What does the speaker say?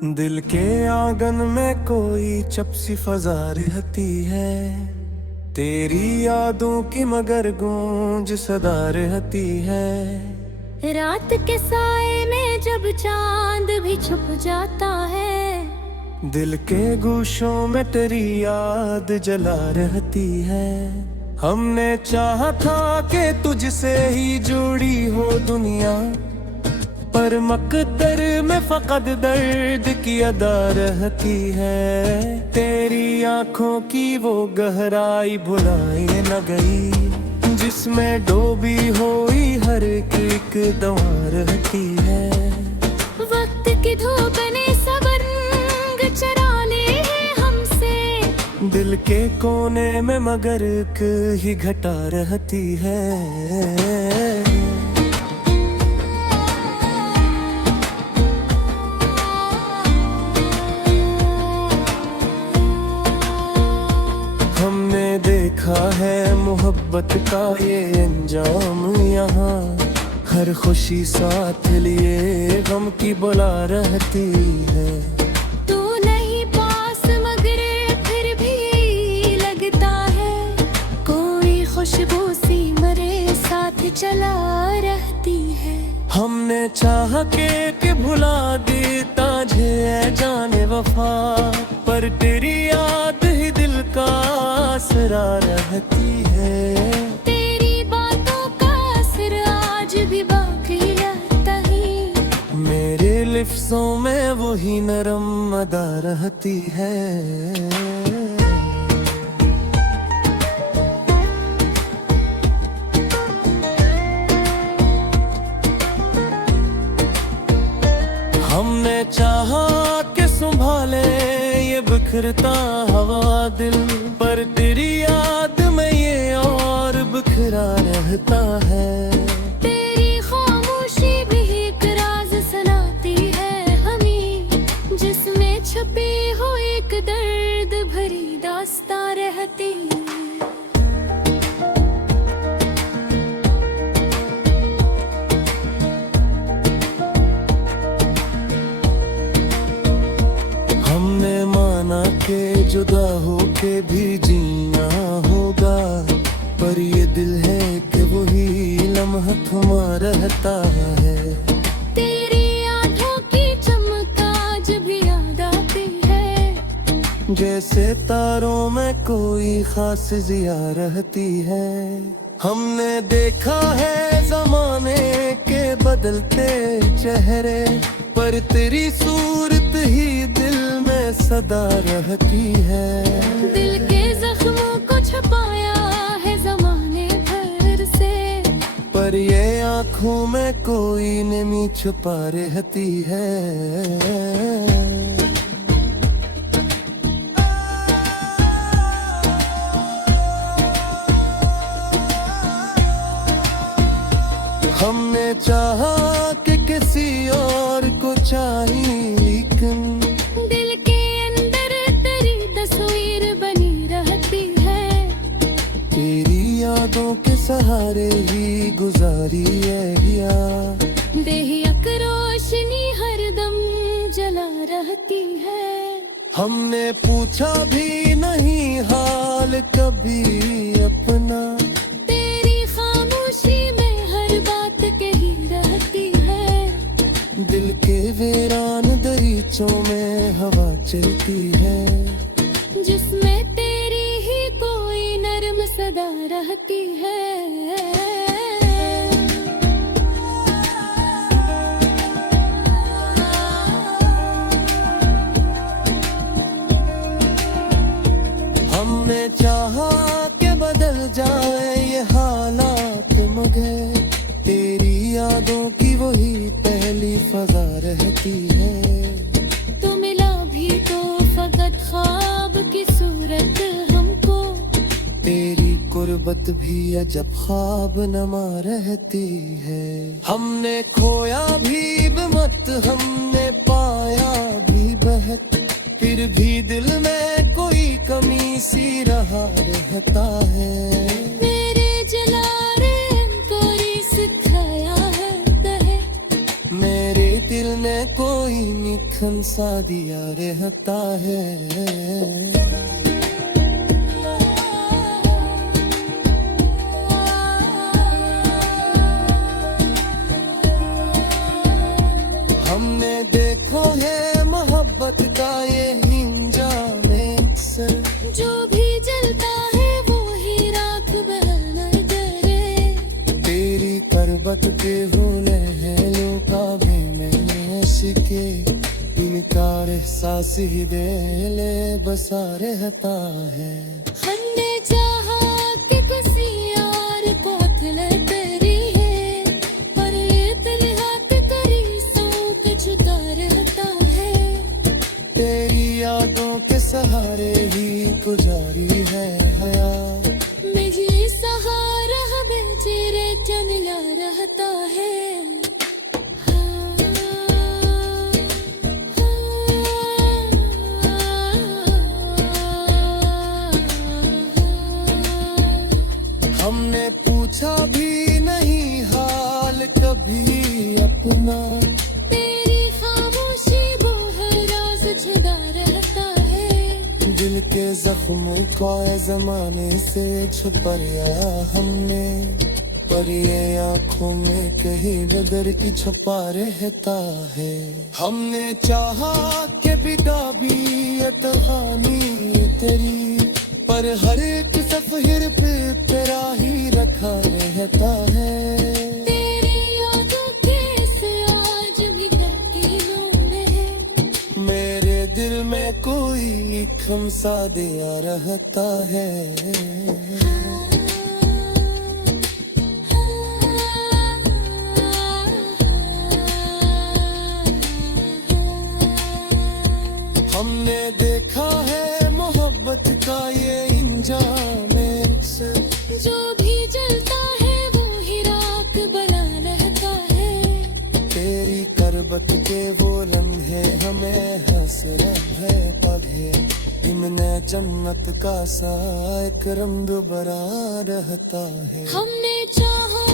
दिल के आंगन में कोई चपसी फजा रहती है, तेरी यादों की मगर गूंज सदा रहती है। रात के साए में जब चांद भी छुप जाता है, दिल के गोशों में तेरी याद जला रहती है। हमने चाहा था कि तुझसे ही जुड़ी हो दुनिया, पर मकदर में फकत दर्द की अदा रहती है। तेरी आंखों की वो गहराई भुलाई न गई, जिसमें डूबी हुई हर एक दवा रहती है। वक्त की धूप ने सब रंग चरा लिए हैं हमसे, दिल के कोने में मगर एक ही घटा रहती है। हमने देखा है मोहब्बत का ये अंजाम यहाँ, हर खुशी साथ लिए गम की बुला रहती है। तू नहीं पास मगर फिर भी लगता है, कोई खुशबू सी मेरे साथ चला रहती है। हमने चाहा कि भुला देता तुझे जाने वफा, पर तेरी याद ही दिल का आसरा रहती है। तेरी बातों का असर आज भी बाकी रहता ही, मेरे लिफ्ज़ों में वही नरम अदा रहती है। हमने चाहा कि संभाले ये बिखरता हवा दिल, पर तेरी याद में ये और बिखरा रहता है। तेरी खामोशी भी एक राज सुनाती है हमें, जिसमें छुपी हो एक दर्द भरी दास्तां रहती है। हमने माना कि जुदा होके भी जीना होगा, पर ये दिल है कि वही लम्हा थमा रहता है। तेरी आंखों की चमक आज भी याद आती है, जैसे तारों में कोई खास जिया रहती है। हमने देखा है जमाने के बदलते चेहरे, पर तेरी सूरत ही दिल में सदा रहती है। दिल के जख्मों को छुपाया है जमाने भर से, पर ये आँखों में कोई नमी छुपा रहती है। हमने चाहा कि किसी और को चाहिए, लेकिन दिल के अंदर तेरी तस्वीर बनी रहती है। तेरी यादों के सहारे ही गुजारी है या बेहियक रोशनी हरदम जला रहती है। हमने पूछा भी नहीं हाल कभी अपना, तेरी खामोशी में हर बात कही रहती है। दिल के वीरान दरीचों में हवा चलती है, जिसमें तेरी ही कोई नरम सदा रहती है। हमने चाहा कि बदल जाए ये हालात, मगर तेरी यादों की वही पहली फजा रहती है। तो मिला भी तो फकत ख्वाब की सूरत हमको, तेरी कुर्बत भी अजब ख्वाब नमा रहती है। हमने खोया भी मत, हमने पाया भी बहक, फिर भी दिल में कोई कमी सी रहा रहता है। मेरे जलारे कोरी सिखाया है तहे, मेरे दिल ने कोई निखन सा दिया रहता है। हमने देखो है मोहब्बत का ये इंजाम अक्सर, जो भी जलता है वो ही राख बहल न करे। तेरी करबत पे हो लहरों का में सिके, इनकार एहसास ही दिले बसा रहता है। हमने चाहा कि किसी और को ले तेरी है, पर ये दिल हाथ करी सोच छुता रहता है। तेरी यादों के सहारे ही गुजारी है हया, मेरी सहारा बेचेरे चला रहता है। हमने पूछा भी नहीं हाल कभी अपना, तेरी खामोशी वो हर राज छुदा रहता है। दिल के जख्मों को जमाने से छुपाया हमने, पर ये आंखों में कहीं नजर की छुपा रहता है। हमने चाहा कि बिदा भी ये कहानी तेरी, पर हर एक सफर पे तेरा ही रखा रहता है। तेरी यादों के से आज भी करती रोने है। मेरे दिल में कोई खमसा दिया रहता है। हमने देखा है मोहब्बत का ये इंजाम अक्सर, जो भी जलता है वो ही राख बना रहता है। तेरी करबत के वो लम्हे हमें हसरत है पढ़े, इनमें जन्नत का सा एक रंग बरा रहता है। हमने चाहा